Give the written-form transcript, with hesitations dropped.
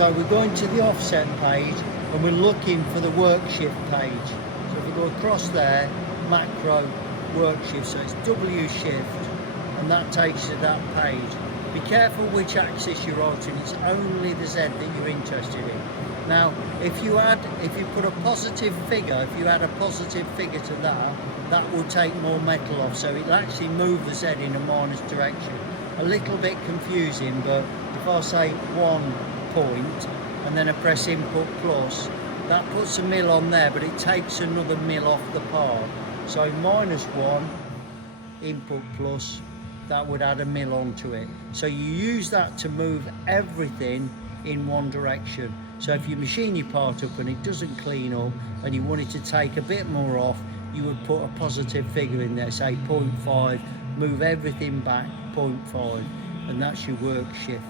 So we're going to the offset page and we're looking for the Workshift page. So if we go across there, macro Workshift, so it's W shift, and that takes you to that page. Be careful which axis you're altering, it's only the Z that you're interested in. Now, if you put a positive figure, if you add a positive figure to that will take more metal off, so it'll actually move the Z in a minus direction. A little bit confusing, but if I say 1 point and then I press input plus, that puts a mil on there, but it takes another mil off the part. So -1, input plus, that would add a mil onto it. So you use that to move everything in one direction. So if you machine your part up and it doesn't clean up and you wanted to take a bit more off, you would put a positive figure in there, say 0.5, move everything back 0.5, and that's your work shift.